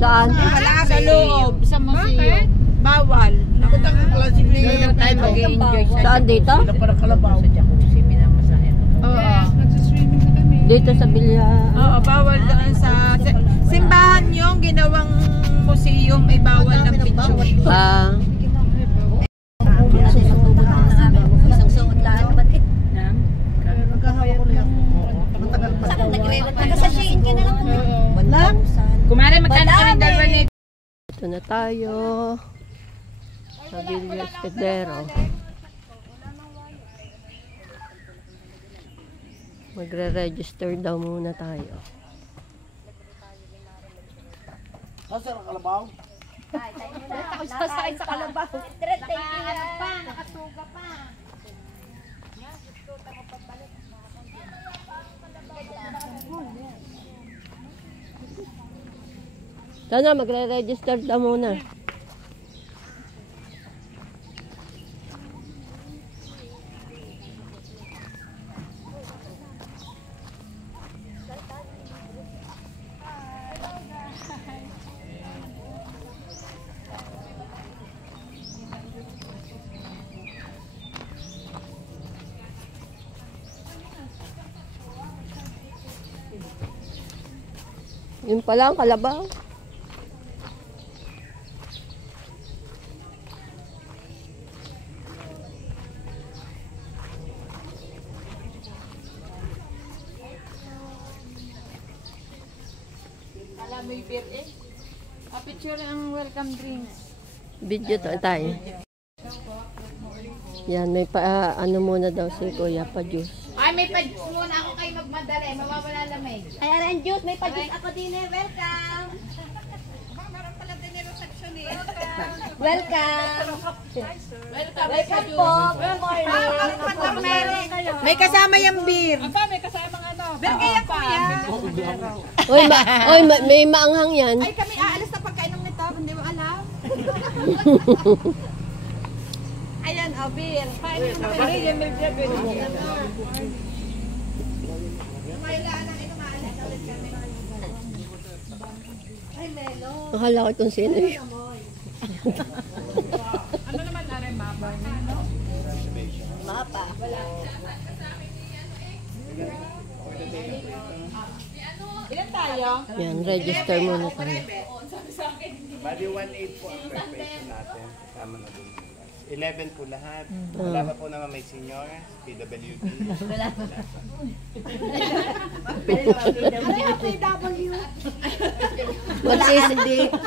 Saan? Sa loob, sa museum. Bawal. Nakita ko klaseng na tayo mag-enjoy sa Saan dito? Sila para kalabaw. Sa jacuzzi, minamasahin mo. Oo. Nagsiswimming na kami. Dito sa Bilya. Oo, bawal doon sa simbahan yung ginawang museum ay bawal ng picture. Ah. Isang suot lang naman eh. Magkahawa ko lang. Matagal pa. Saka nagre-rent ka sa Shein ka na lang. Wala. Kumare, magkano ka rin dalawa nito? Ito na tayo. Sa Villa Escudero. Magre-register daw muna tayo. Saan ang kalabaw? Ako sasakay sa kalabaw. Nakaharap pa, nakasuga pa. Sana magre-register daw muna. Yun pala ang kalabaw. Alam mo yung beer eh. Picture ang welcome drinks. Video tayo. Yan, may pa ano muna daw si Kuya pa juice. Ay, may pa-juice muna ako kayo magmadali. Mawawala lamig. Ay, aran juice. May pa-juice ako din eh. Welcome. Meron pala din yung reception eh. Welcome. Welcome po. Good morning. May kasama yung beer. Aba, may kasamang ano. Beer kaya kuya. Oy, may maanghang yan. Ay, kami aalis na pagkainom nito. Hindi mo alam. Ayan, beer. Kain mo na yung milk beer. Mayroon na ito maalis ulit kami. Ay, Melo. Akala ko kung sino yun. Ano naman na rin mapa? Mapa. Ilan tayo? Yan, register muna tayo. Bali 1.8 po ang per person natin. Kasama na dun. 11 po lahat. Wala pa po naman may senior, PWD.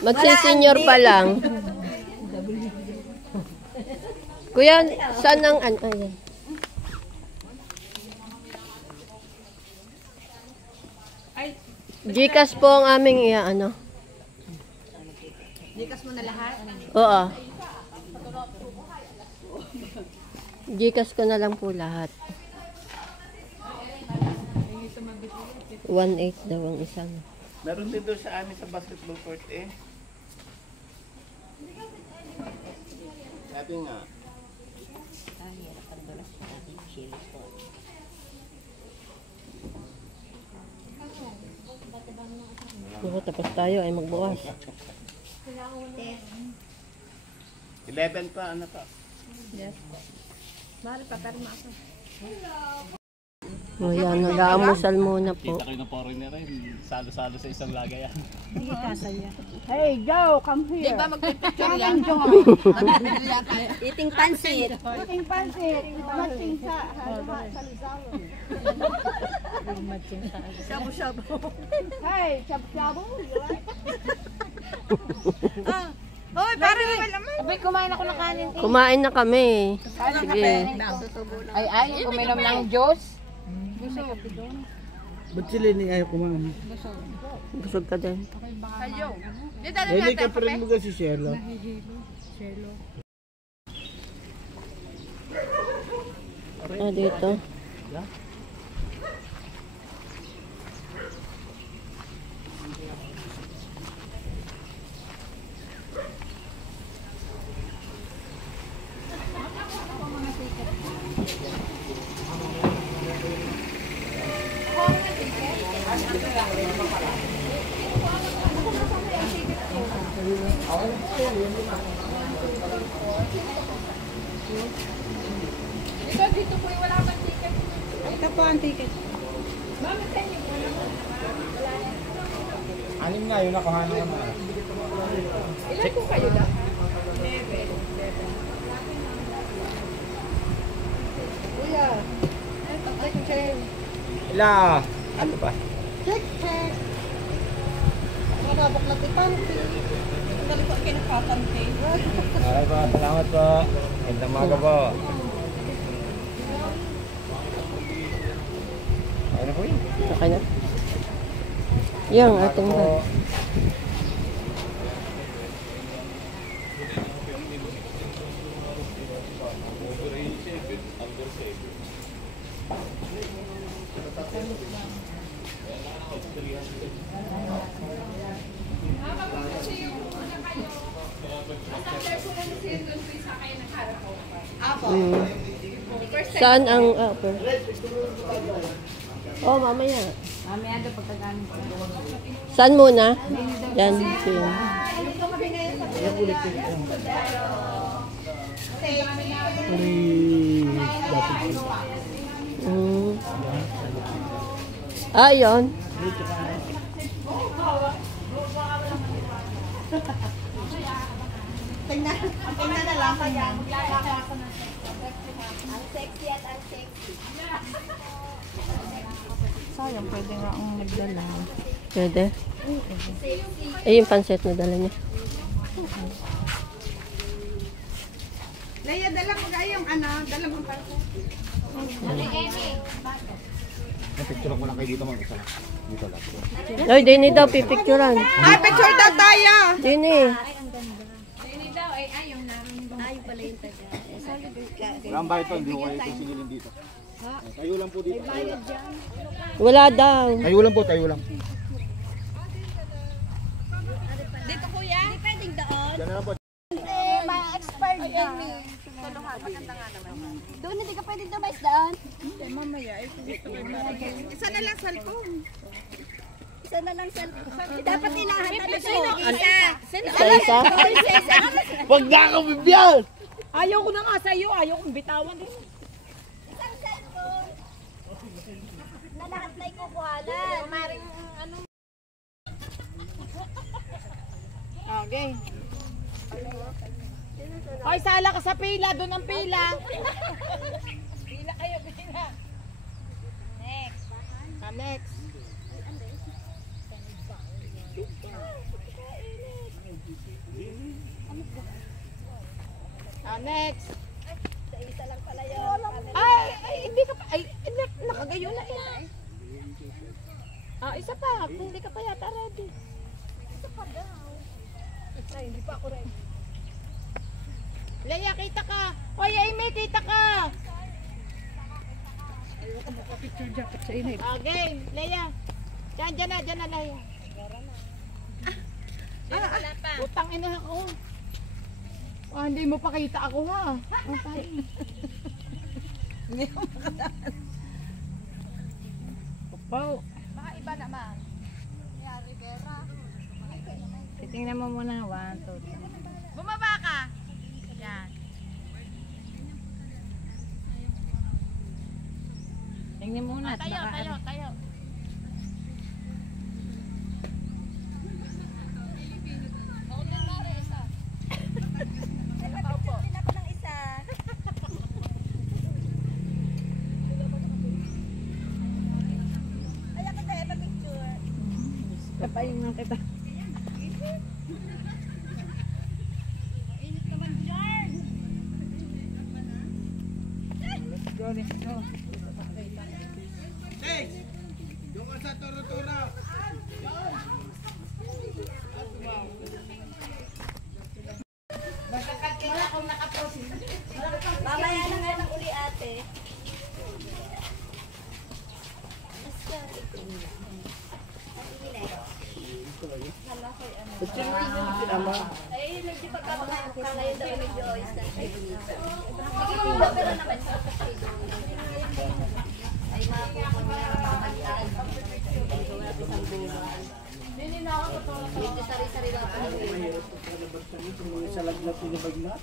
Magsisenyor pa lang. Kuya, saan ang ayan. Gcash po ang aming ano. Gcash mo na lahat? Oo. Gcash ko na lang po lahat. 1.8 daw ang isang. Meron din doon sa amin sa basketball court eh. Sabi nga. Naku, tapos tayo ay magbukas. 11 pa, ano pa? Yes. Mari pa, pero ako. O yan, nag-aamusal muna po. Kita kayo ng foreigner rin. Salo-salo sa isang lagay yan. Hey, Joe, come here. Di ba magpipicture yan? Eating pansit. Eating pansit. Matching sa Lizalo. Shabu-shabu. Hey, shabu-shabu. Hoy, parang naman. Abay, kumain ako ng kanin. Kumain na kami. Sige. Ay, uminom ng juice. Ba't sila ni ayaw kumain? Busog ka din. Kayo. Di dala Hindi natin ka pa rin mo kasi Shelo. Ah, dito. Dito po wala bang ticket? Ito po ang ticket. Mami, sa inyo po naman. Anim nga, yun nakuha na naman. Ilan po kayo na? 11. Ila! Ano ba? Check. Mga baklat ni Panty. Ang dali po kinakatante. Alright po, salamat po. Gandang umaga po. Ano po yun? Okay na. Yung ating po. bag. Mm. Saan ang upper? Oh, mamaya. Mamaya doon pagkagamit ko. Saan muna? Yan. Yan. Mm. Ah, yun. Tingnan na lang kaya. Ang sexy at ang sexy. Sayang, pwede nga ang nagdala. Pwede. Eh, yung pansit na dala niya. Leia, dala mo yung ano, dala mo pa. Picture ko lang kayo dito mag-isa lang. Dito lang. Oy, Dini daw, pipicturan. Ay, picture daw tayo! Dini. Ay, pala yung taga. Walang bayad to, hindi ko kayo singilin dito. Tayo lang po dito. Wala daw. Tayo lang po, tayo lang. Dito kuya? Hindi pwedeng doon. Diyan na lang po. Hindi, ma-expired na. Doon hindi ka pwedeng dumayas daan. Isa na lang cellphone. Isa na lang cellphone. Dapat inahanap na siya. Isa-isa. Wag na ako bibyan! Ayaw ko na nga sa'yo. Ayaw kong bitawan. Isang cellphone. Na lahat na ikukuhanan. Maring ano. Okay. Ay, sala ka sa pila. Doon ang pila. Pila kayo, pila. Next. Next. Next. Isa lang pala yun. Ay, hindi ka pa. Ay, nakagayo na eh. Isa pa. Kung hindi ka pa yata ready. Isa pa daw. Ay, hindi pa ako ready. Leia, kita ka. Oy, Amy, kita ka. Okay, Leia. Diyan na, Leia. Wala pa. Utang ina ako. Hindi mo pakita ako ha. Hindi mo makadaan. Papaw. Baka iba naman. Kaya Rivera. Titingnan mo muna. 1, 2, 3. Bumaba ka. Yan. Tingnan muna. Tayo. Hindi na pa ng isa. Ay, ako tayo pa-picture. Kapayin nga kita. Init naman dyan. Let's go. Hey! Doon ka sa turo-turo! Mamaya na nga ng uli ate. Ay, nagpagkabakayan ka ngayon daw medyo isang kayo dito. Sige, pero naman sa ay makakuha na mamalian. Ito wala isang buwan. Dito sari-sari lang. Sa lagnat pinabaglat.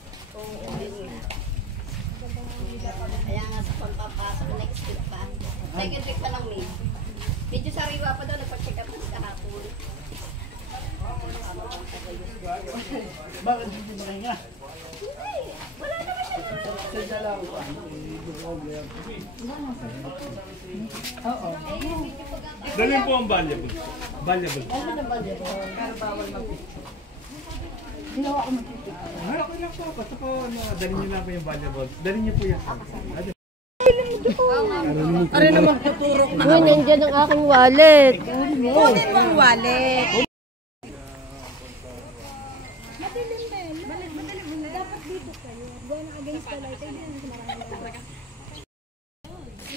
Kaya nga sa pagpapasok, next week pa. Second week pa lang may. Medyo sariwa pa daw, nagpa-check up na kahapon. Bakit hindi makahinga? Wala naman siya. Sadya lang. Dalhin po ang valuable. Valuable. Okay lang po. Basta po, dalhin niyo lang po yung valuable. Dalhin niyo po yan. Uy, nandiyan ang aking wallet. Kunin mo ang wallet.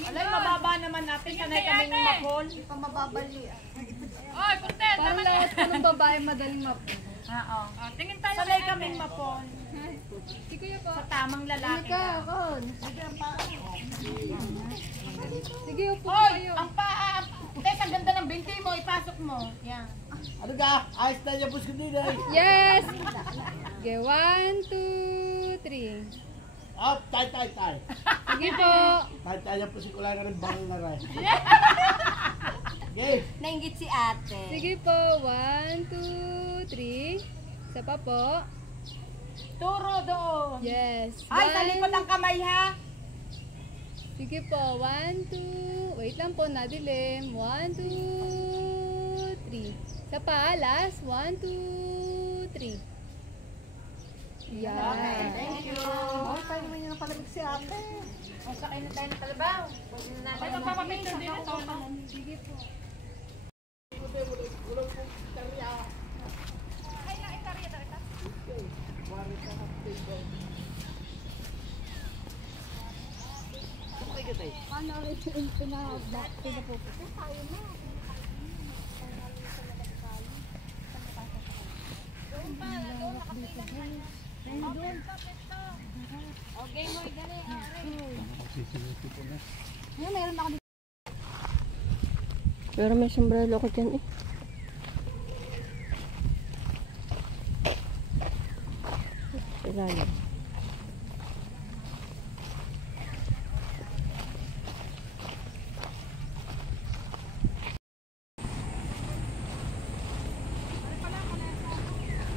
Alay, mababa naman natin. Sanay kaming mapon. Pamababali. Parang lahat ko ng babae madaling mapon. Oo. Tingin tayo Sanay kaming mapon. Si Kuya po. Sa tamang lalaki. Sige, upo Hoy, kayo. ang paa. Tes, ang ganda ng binti mo. Ipasok mo. Yan. Ano ka? Ayos na niya po sa kanina. Yes! Okay, 1, 2, 3. Up, tay. Sige po. Tay niya po si kulay na rin bangal na rin. Okay. Nainggit si ate. Sige po. 1, 2, 3. Isa pa po. Turo doon. Yes. Ay, talikod ang kamay ha. Sige po. 1, 2. Wait lang po, nadilim. 1, 2, 3. Isa pa, last. 1, 2, 3. Yan. Thank you. Oh, tayo naman yung napalamig si ate. O, sakay na tayo ng kalabaw. Huwag na natin. Ay, magpapapicture din ito. Sige po. Pero may sombrero ko dyan eh. Ilalim.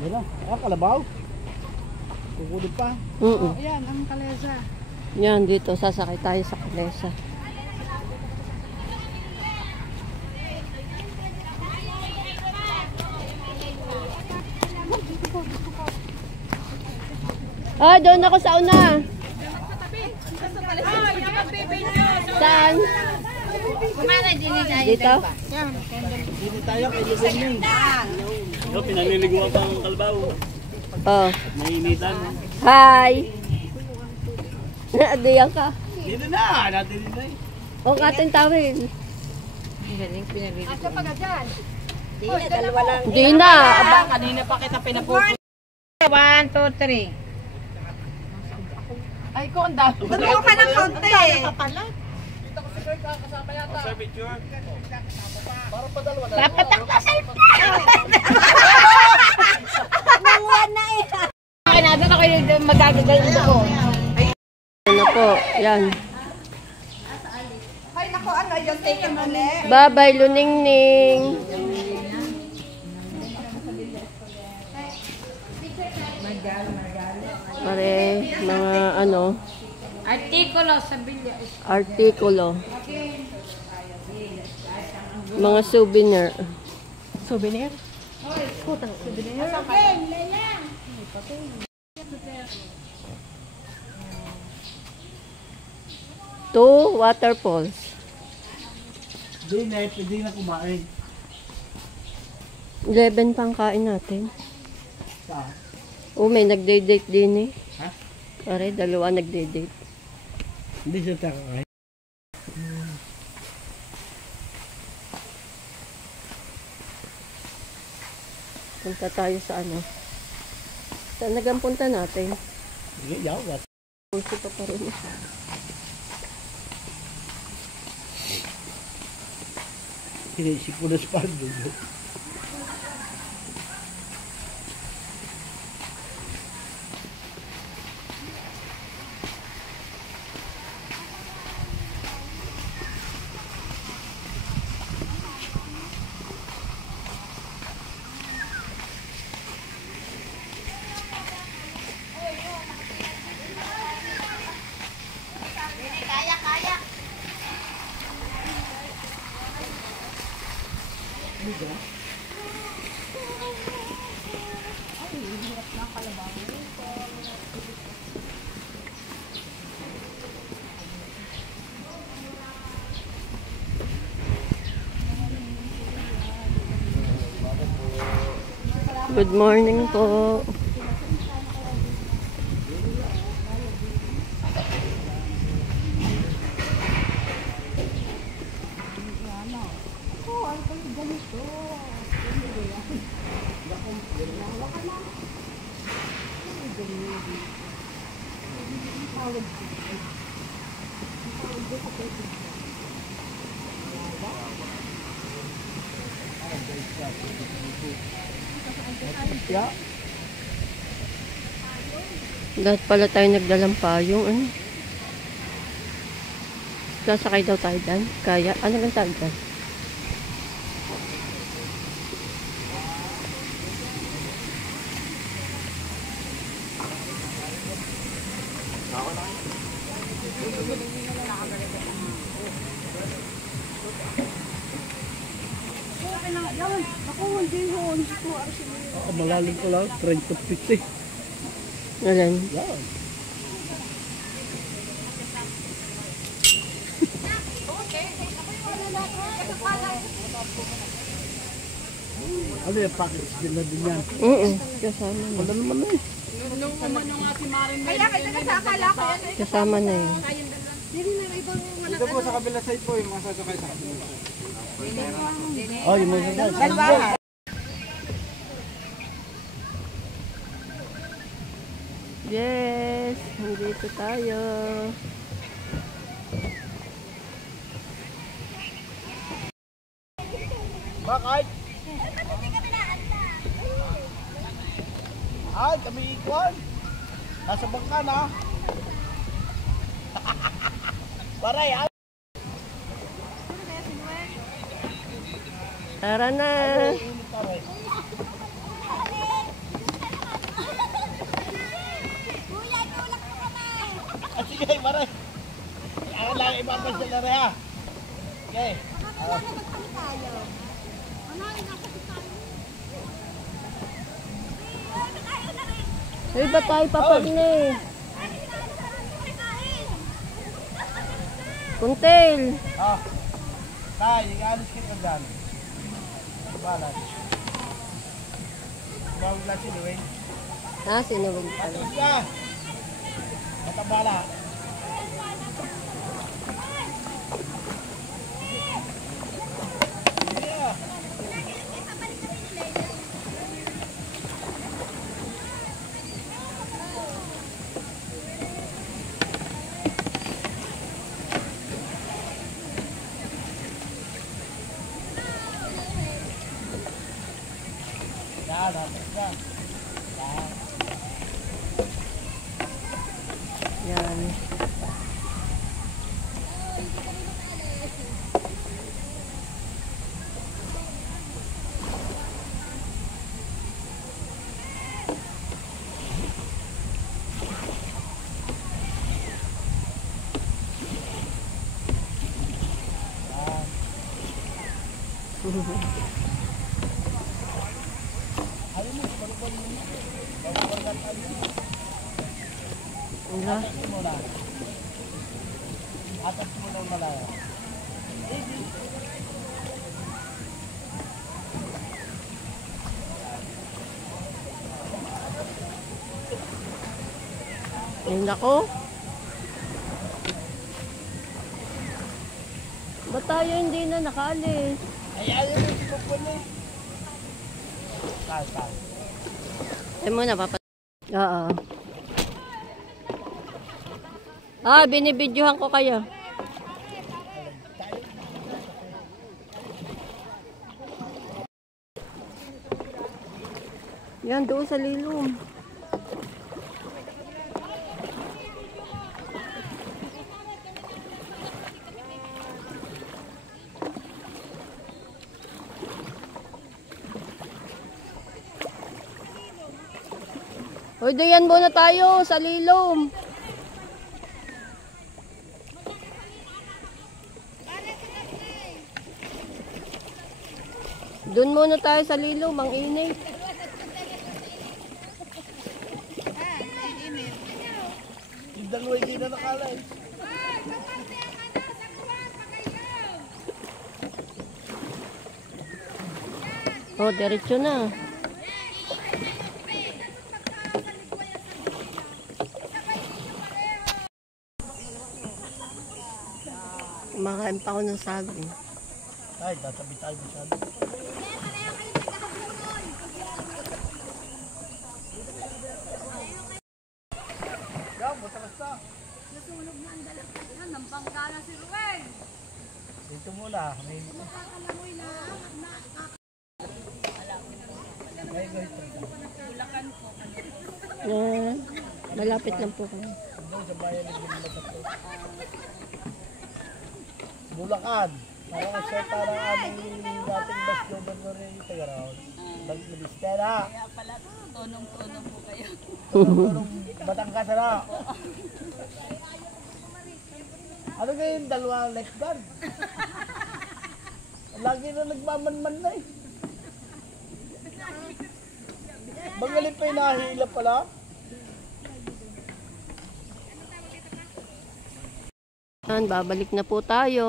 Yan na. Kalabaw. Kukulit pa. Ayan, ang kalesa. Yan, dito sasakay tayo sa kalesa. Ah, doon ako sa una. Saan? Dito? Dito tayo kay Luganing. Ito, pinaliliguan pa ang kalbaw. Oh. Nainitan. Hi! Naadiyan ka. Dito na. Natin dito eh. Huwag ating tawin. Asa pa ka dyan? Di na, dalawa lang. Hindi na. Aba, Kanina pa kita pinapupunta. 1, 2, 3. Ay, ko ang dami. Tumuha ka ng konti. Sir, picture. Dapat ang kasal pa. Buwan na eh. Kaya natin ako yung magagagal ko. ano po. Yan. Ay, nako, ano yung taken ulit? Bye-bye, Luningning. Pare, mga ano, Artikulo sa bilya. artikulo. Mga souvenir. Souvenir? Two waterfalls. Hindi na kumain. 11 pang kain natin. Saan? Oh, may nagde-date din eh. Ha? Pare, dalawa nagde-date. Hindi siya takakain. Punta tayo sa ano. Saan nagang punta natin? Hindi, yawat. Puso pa rin. Sinisip ko na sa pardo. Good morning po. Lahat pala tayo nagdalang payong. Ano? Sasakay daw tayo dyan. Kaya, ano lang tayo dyan? Malalim ko lang, 350. Ayan. Yan. Ano yung package din na din yan? Kasama na. Wala naman eh. Kaya kita na sa akala ko yan. Kasama na yun. Dito po sa kabila side po, yung mga sasakay sa kabila. Oh, yung mga sasakay. Dalawa. Yes! Nandito tayo. Bakit? Ay, kami ikuan. Nasa bangka na. Paray, ay. Tara na! Sige, paray. Ang lang ipapasyal na rin ha. Okay. Uy, ba't tayo papagni? Kuntil! Ah. Tay, i-alis kita dyan. Balas. Bawag lang si Luwing. Ha, sinuwing pala. Patros ka. Matabala. Yan, hapos ka. Yan. Wala. Atas mo lang malaya. Ay, nako. Ba't tayo hindi na nakaalis? Ay, ayaw mo si Pupuli. Tay. Ay mo na, papa. Oo. Ah, binibidyohan ko kayo. Yan, doon sa lilom. Hoy, dayan muna tayo sa lilom. Doon muna tayo sa lilo, mang-init. Yung dalawa hindi na nakalay. Oh, diretso na. Kumakain pa ako ng saging. Ay, tatabi tayo masyado. Dito muna. Malapit lang po kami. Bulacan. Parang siya parang aming dating bus governor yung Tagaraw. Nag-ministera. Kaya pala, tonong-tonong po kayo. Tonong-tonong Batangas na. Ano ngayon, dalawang lifeguard? Lagi na nagmamanman na eh. Bangalin pa yung nahihila pala. Babalik na po tayo.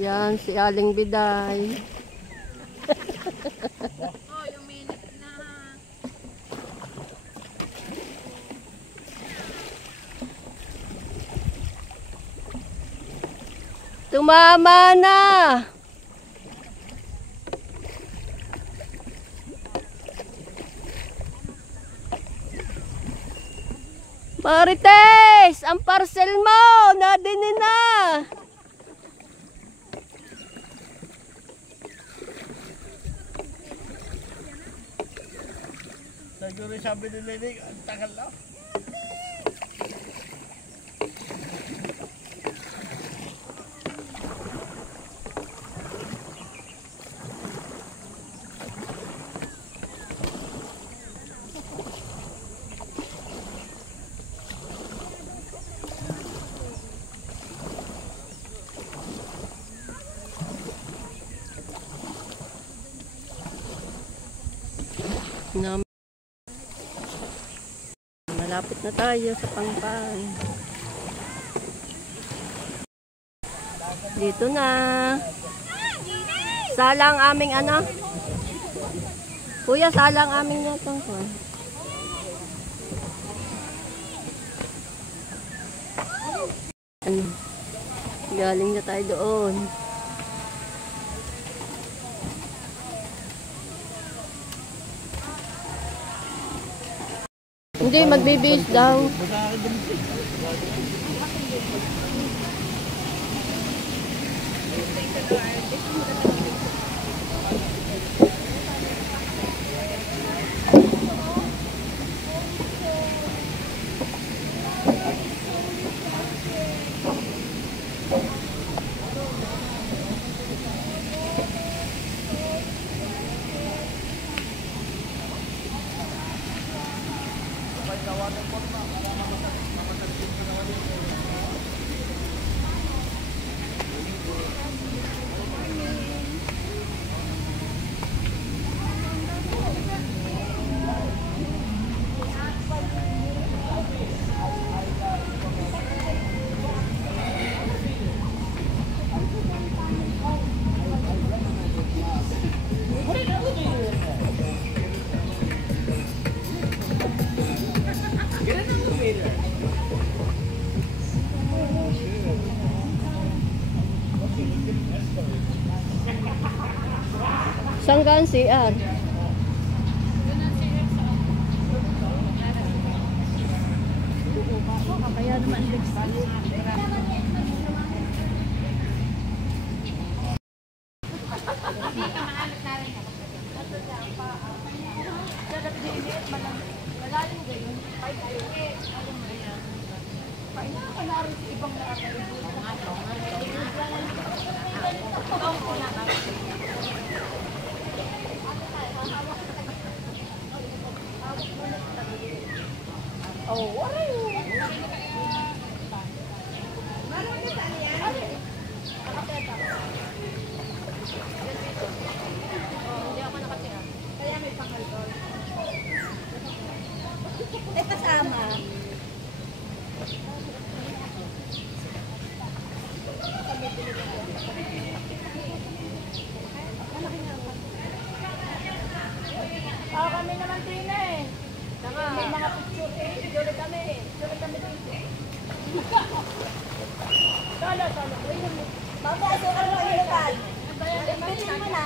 Yan, si Aling Biday. Oh, yung minute na. Tumama na! Marites! Ang parcel mo! Nadinin na! Siguro sabi ni Lenig, ang tagal na. Malapit na tayo sa Pangpang. Dito na. Salang aming ano? Kuya, salang aming natong ko. Galing na tayo doon. Hindi, magbibis daw. Sanggaan CR. Kaya naman Kami naman din eh. May mga picture eh. Picture kami eh. Picture kami dito. Solo. Bago ako ka ng pagkakal. Bilhin mo na.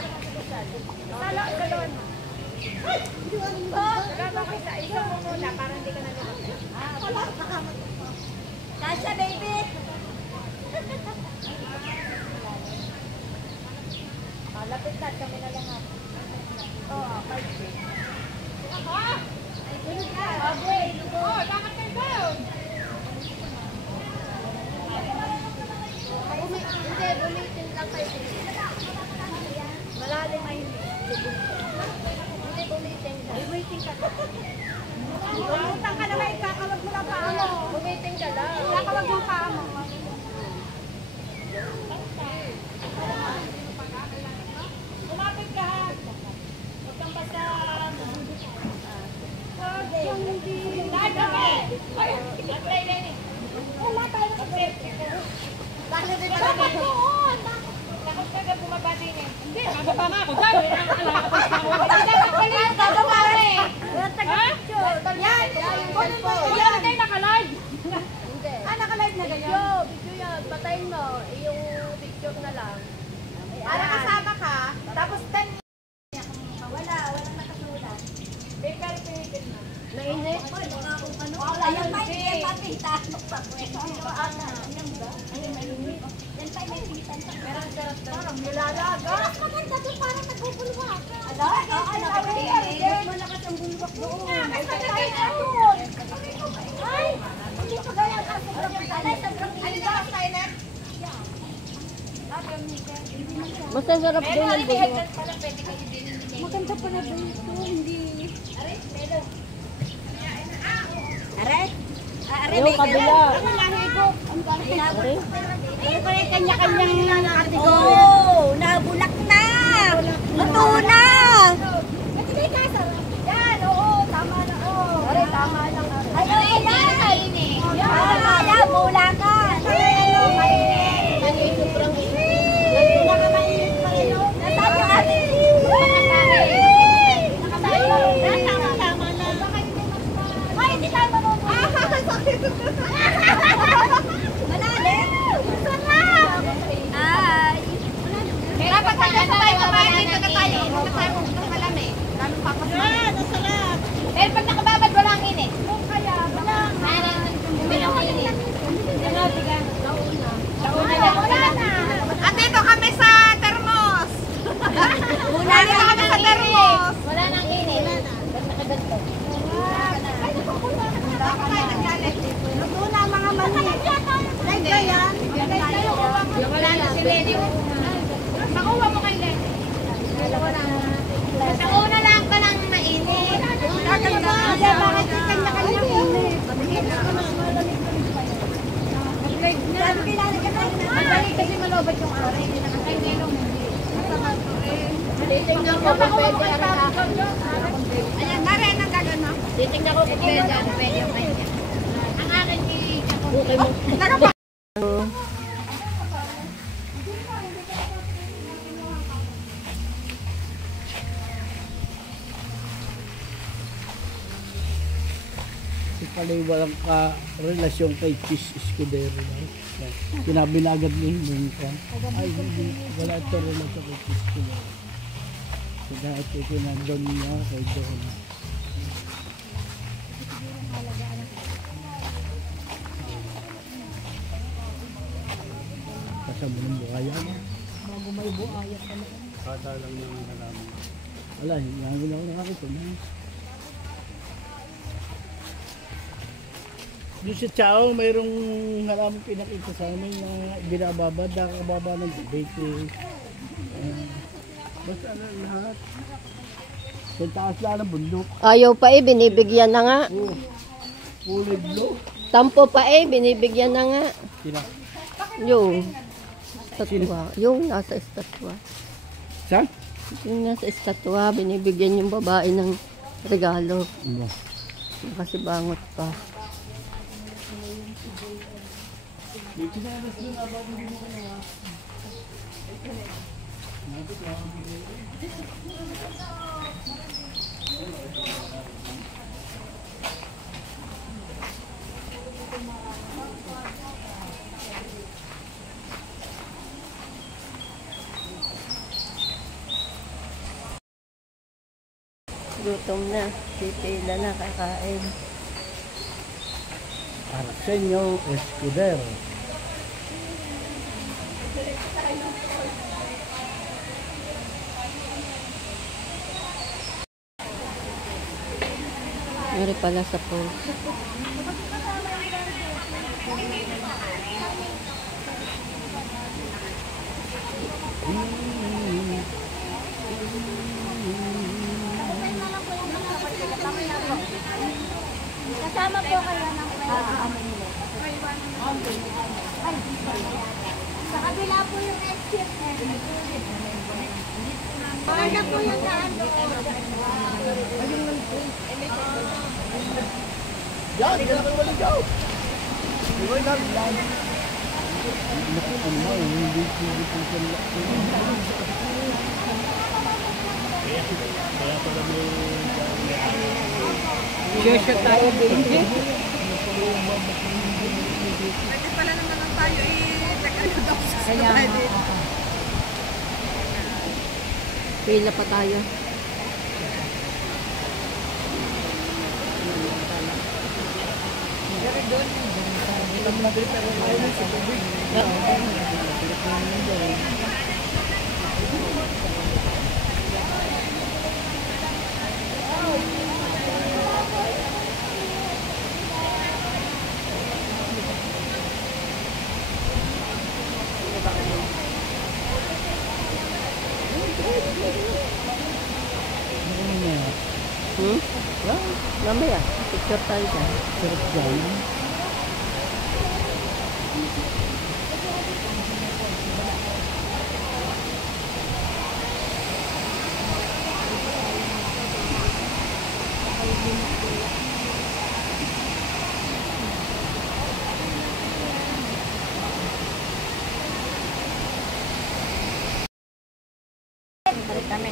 Salo. Saka ko isa mo muna para hindi ka nalilapit. Kasha, baby. Lapit na kami na lang. Oo, 5K. Bakit kayo doon? Hindi, bumitin lang kayo. Malalim ay hindi. Hindi, bumitin ka. Bumiting ka lang. Bumutang ka naman, ikakawag mo lang paa mo. Bumitin ka lang. Ikakawag mo paa mo. Kumapit ka ha. Huwag kang basta. Wala tayo kasi. Dapat doon. Takot ka na bumaba din eh. Hindi, bababa nga ako. Dapat kalit. Bababa rin. Yan. Yan kayo nakalive. Nakalive na ganyan. Video yan. Patayin mo. Yung picture na lang. Para kasama ka. Tapos 10. Walang nakasulat. Baker pinitin mo. Mainit. Ano? Ayan pa, hindi pati. Tanok pa. Yan pa, may pitan pa. Parang nilalaga. Mas maganda doon para nagbubulwak. Ala, Malakas ang bulwak doon. mas maganda doon. Ay! Hindi ko gaya ka. Sobrang alay, sobrang Ano ba ang signer? Masasarap din ang bulwak. maganda pa na ba ito? Hindi. Aray? Aray, Yung kabila. Aray? Ano pa yung kanya-kanyang artigo? Oo, nabulak na. Luto na. Yan, oo, tama na. Aray, tama lang. Ay, yan. Yan, bulakan. Sobrang init. Nakamainit pa rin. Nasaan yung ating tama na. Ay, hindi tayo manunulit. Malalim. Sarap. Ay. Dapat tayo kumain dito na tayo. Huwag tayo pumunta sa lamig. Lalo papasok. Nasarap. Pero pag nakababad, walang init. Kaya, wala. Walang init. Wala na. At dito kami sa termos. Wala Dito kami sa termos. Wala nang init. Luto na mga mani. Live ba yan? Wala na si Lenny. Makuha mo kay Lenny. Sa una lang pa lang mainit. Kasi bakit yung kanya-kanya init? Sabi kilala ka tayo na. Madali kasi malobat yung araw. Ay, Nelo, hindi. Titingnan ko kung pwede rin ako. Ayan, Mare, anong gagawin mo? Titingnan ko kung pwede yung kanya. Ang akin i-ako. Okay mo. Si Palay walang ka-relasyon kay Chis Escudero. Sinabi na agad niya yung ka. Ay, hindi. Wala ito relasyon kay Chis Escudero. So dahil ito na doon niya kay Don. Kasama ng buhaya mo. Bago may buhaya ka na. Kata lang niya ang nalaman. Wala, hindi na ako nakakita na. Doon sa Chao, mayroong halamang pinakita sa amin na binababa, nakakababa ng debate. Basta ano lahat. Sa taas lang ng bundok. Ayaw pa binibigyan na nga. Oh, kulay blue. Tampo pa binibigyan na nga. Sila. Yung estatwa. Yung nasa estatwa. Saan? Yung nasa estatwa, binibigyan yung babae ng regalo. Ano? Kasi bangot pa. Dito sa alas doon, abang hindi mo ka na. Gutom na. Si Kayla na kakain. Arsenio Escudero. Mari pala sa post. Kasama po kayo ng sa kabila po yung exit. Paano po yung daan doon? Yan, hindi ka naman maligaw. Iway lang. Share tayo din. Pwede pala naman ang tayo i-check daw sa Friday. Pila pa tayo. Mamaya, picture tayo dyan. Sarap dyan.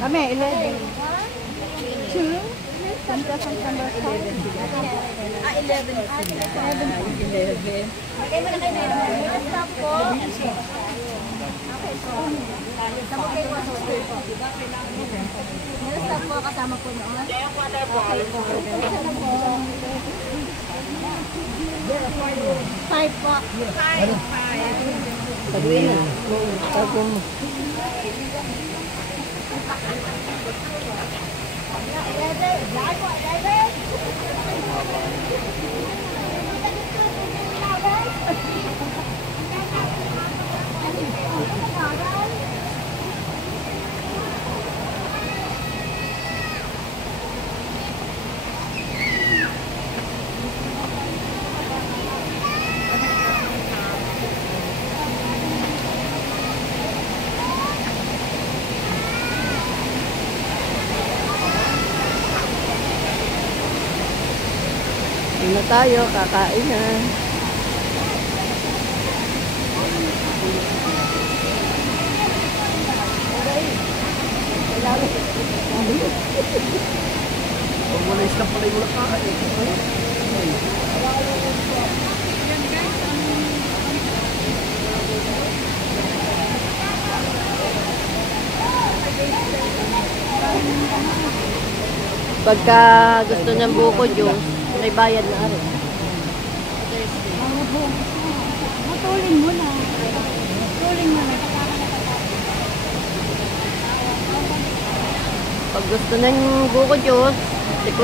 Kami, 11. Kasama po noon. Five po. Pag-uwi na. Pag-uwi mo. Na tayo, kakain na. Huwag mo na isang pala yung kakain. Pagka gusto ng buko juice, may bayad na rin. Tuling mo na. Tuling mo na. Pag gusto ng buko juice, 50.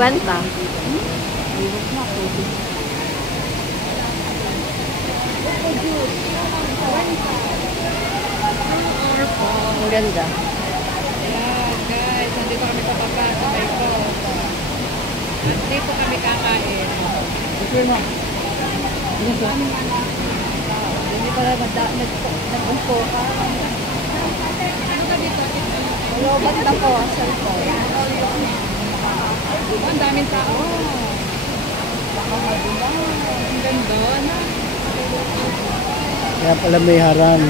Ang ganda. Guys, hindi pa kami papapa sa Mayko. At dito kami kakain. Hindi pala nag-umpo ka. Ano ka dito? Lobat na po ang cellphone. Ang daming tao. Ang ganda na. Kaya pala may harang.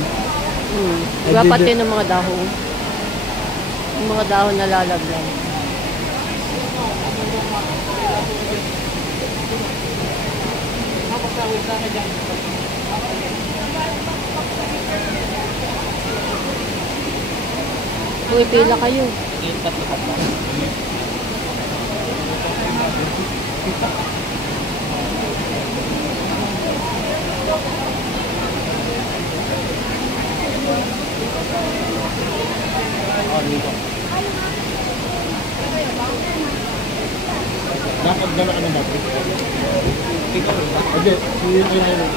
Iba pati ng mga dahon. Yung mga dahon na lalagyan. Uy, pila kayo. Nakagdala ka na dati. Ikaw, hindi. Ayun.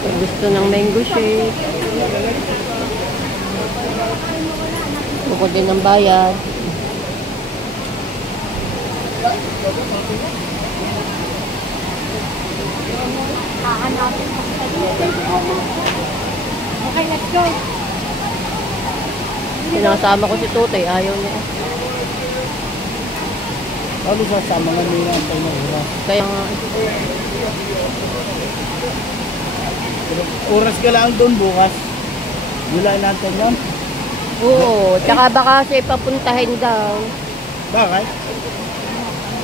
Kung gusto ng mango shake. Bukod din ng bayad. Okay, let's go. Sinasama ko si Tutoy, ayaw niya. Ano sasama nga nila ang tayo na oras? Kaya nga, Pero oras ka lang doon bukas. Wala natin yan. oo, tsaka baka siya papuntahin daw. Bakit?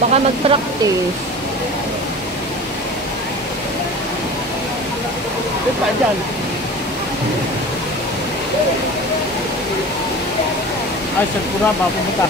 Baka mag-practice. Ito pa dyan. Ay, sa pura ba pumunta?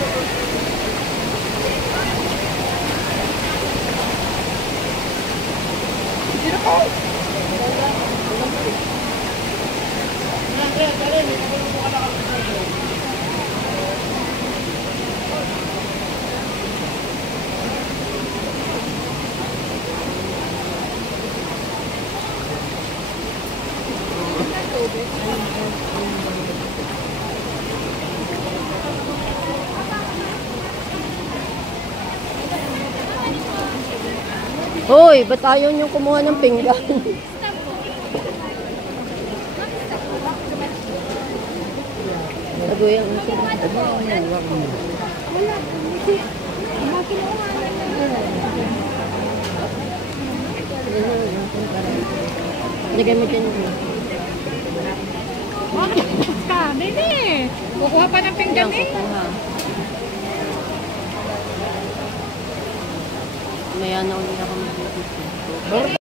Hoy, ba't ayaw niyong kumuha ng pinggan? Tago yung lagay mo dyan. Ka, baby. Kukuha pa ng pinggan eh. Kukuha. Maya na ulit ako mag-ibig.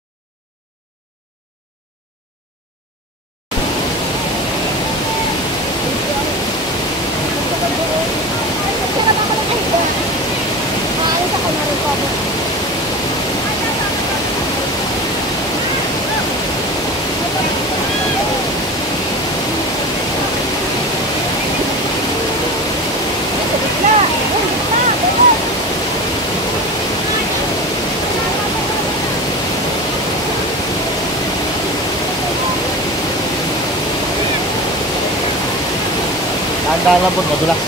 Tanda lang po, madulas.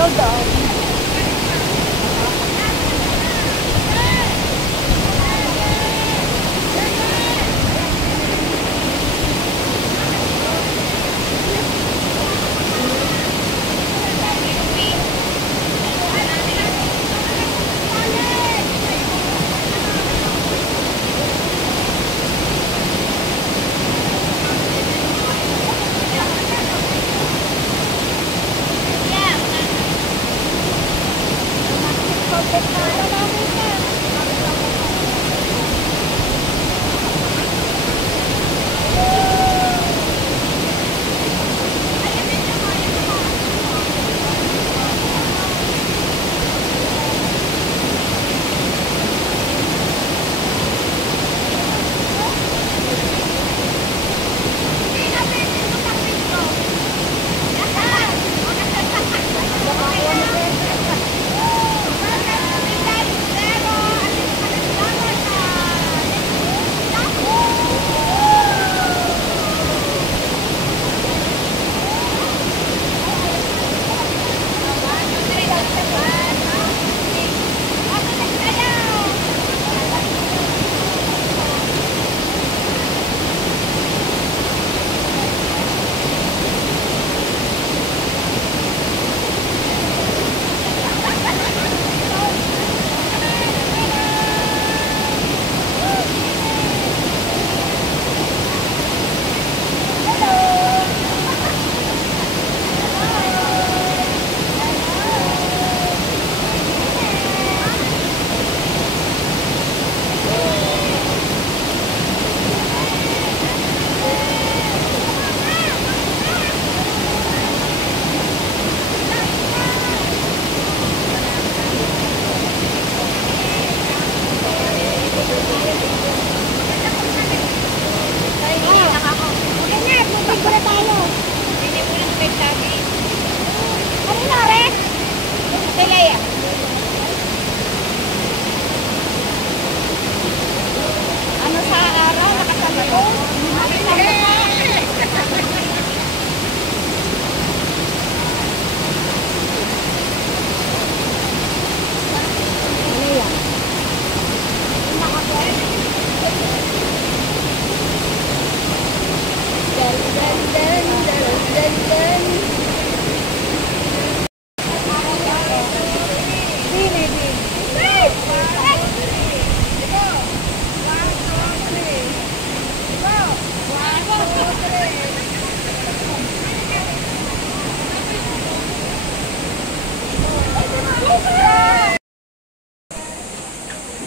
Ikaw daw.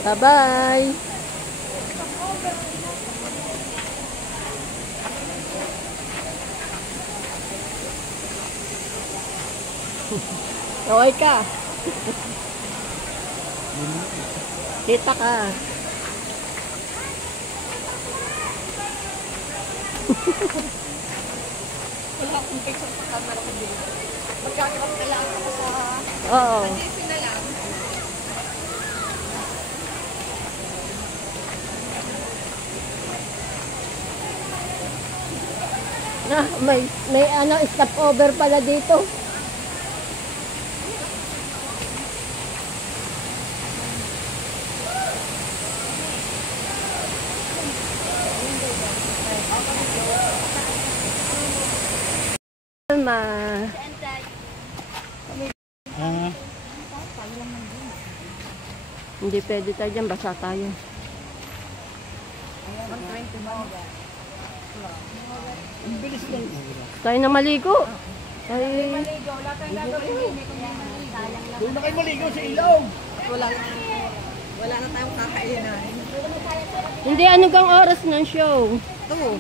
Bye-bye. Okay ka. Kita ka. Wala akong picture sa camera ko din. Magkakaroon na lang ako sa... Oo. Kasi na lang. May ano, stopover pala dito. Ma. Hindi pwede tayo dyan, basa tayo. Tayo na maligo. Tayo... Doon na kayo maligo sa ilog. Wala na tayong kakainan. Hindi, ano gang oras ng show? Ito.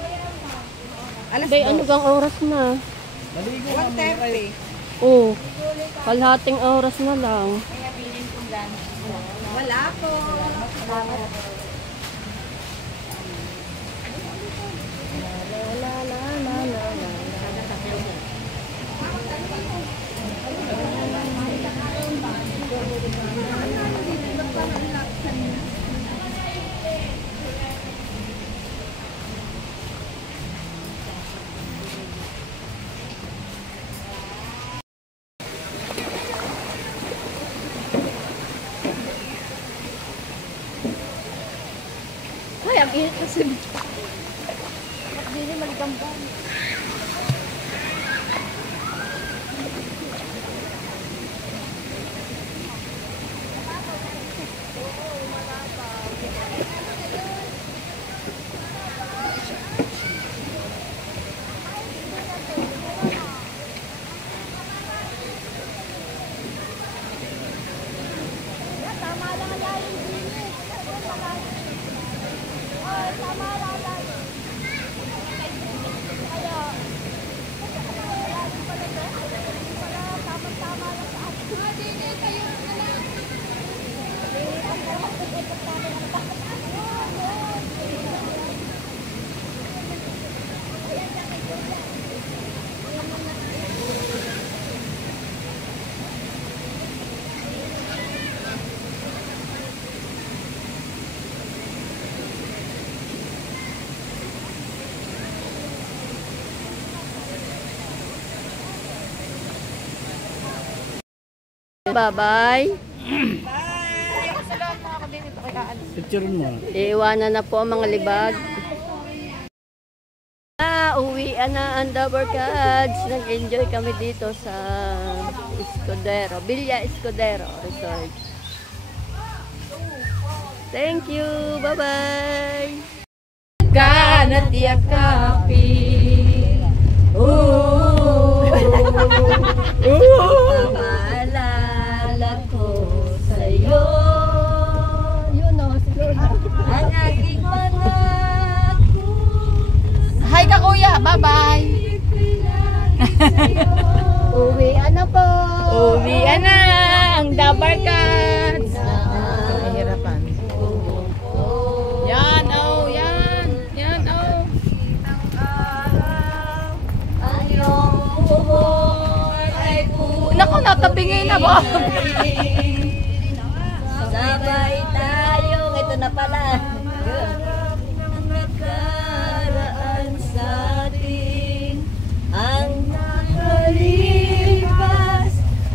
Alas Hindi, ano gang oras na? Maligo 1:30. Oo. Kalahating oras na lang. Wala po. ang init kasi. Hindi maligambang. Bye-bye. Picture mo. Iiwanan na po ang mga libag. Uwian na ang Double Cats. Nag-enjoy kami dito sa Escudero, Villa Escudero Resort. Thank you. Bye-bye. Ganat yakapin. Maalala ko sa'yo. Yun o, si Lola. Ang aking pangako. Hi ka kuya, bye-bye. Uwian na po. Uwian na ang Double Cats. Nahihirapan. Yan, oh, yan. Yan, oh. Ang iyong buhok ay puno. Naku, natabingin na ba? Sabay tayo. Ito na pala. Ang nakaraan sa atin. Ang nakalipas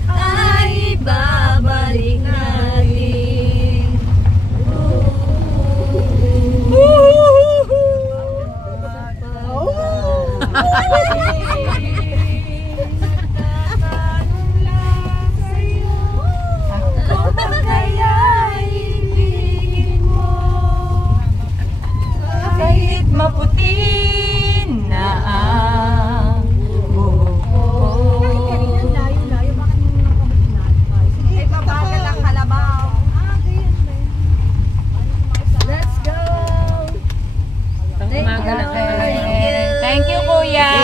ay babalik natin. Kahit maputi na ang buhok ko. Ay, babagal ang kalabaw. Let's go. Thank you, kuya.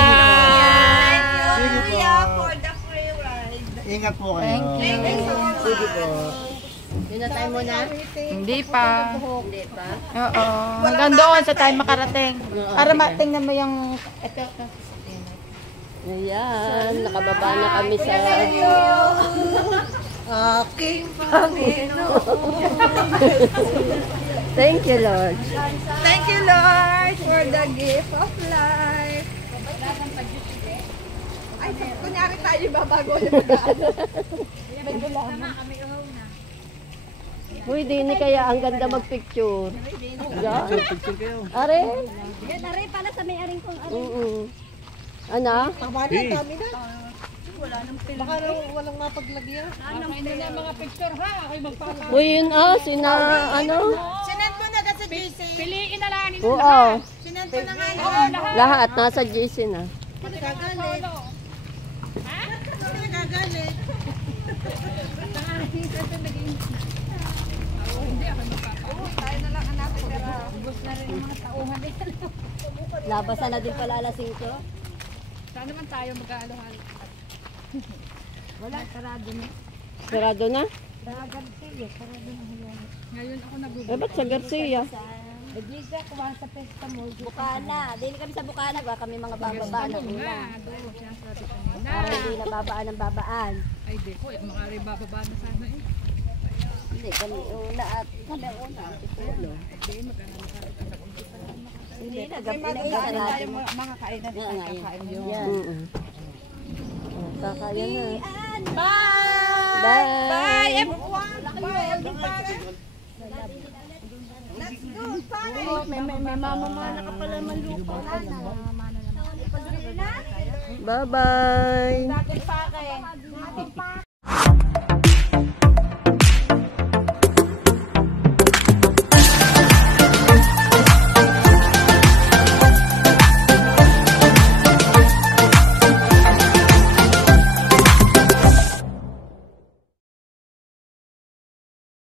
Sige po. For the free ride. Ingat po kayo. Sige po. Yun na tayo muna. Hindi pa. Hindi pa. Oo. Hanggang doon sa tayo makarating. Para matingnan mo yung... Ayan, nakababa na kami sa... Aking Panginoon. Thank you, Lord. Thank you, Lord, for the gift of life. Ay, kunyari tayo babago yung pag-ano. Uy, di ni kaya ang ganda magpicture. Yan. Picture kayo. Are? Yan na rin pala sa may aring kong Ano? Uy, yun sina ano? Sinend mo na ka sa GC. Piliin na lang. Oo. Sinend mo na nga yun. Lahat nasa GC na. Nagagalit. Ha? Nagagalit. Tayo na lang anak. Pero ubos na rin yung mga tauhan dito. Labasan na din pala alas 5. Saan naman tayo mag-aaluhan? Wala, sarado na. Sarado na? Ngayon ako nag-google. Eh, ba't sa Garcia? Nag-isa, kuha sa pesta mo. Bukana. Dili kami sa Bukana. Baka kami mga bababa na una. Para hindi na babaan ang babaan. Ay, di ko. Mga rin bababa na sana eh. Hindi, kami una at kami una. Hindi na, gabi na isa natin. Mga kainan. Yan. Kakayan na. Bye! Bye! Bye, everyone! Bye, everyone! Let's go! May mamamana ka pala man lupa. Bye-bye. Dating pa akin.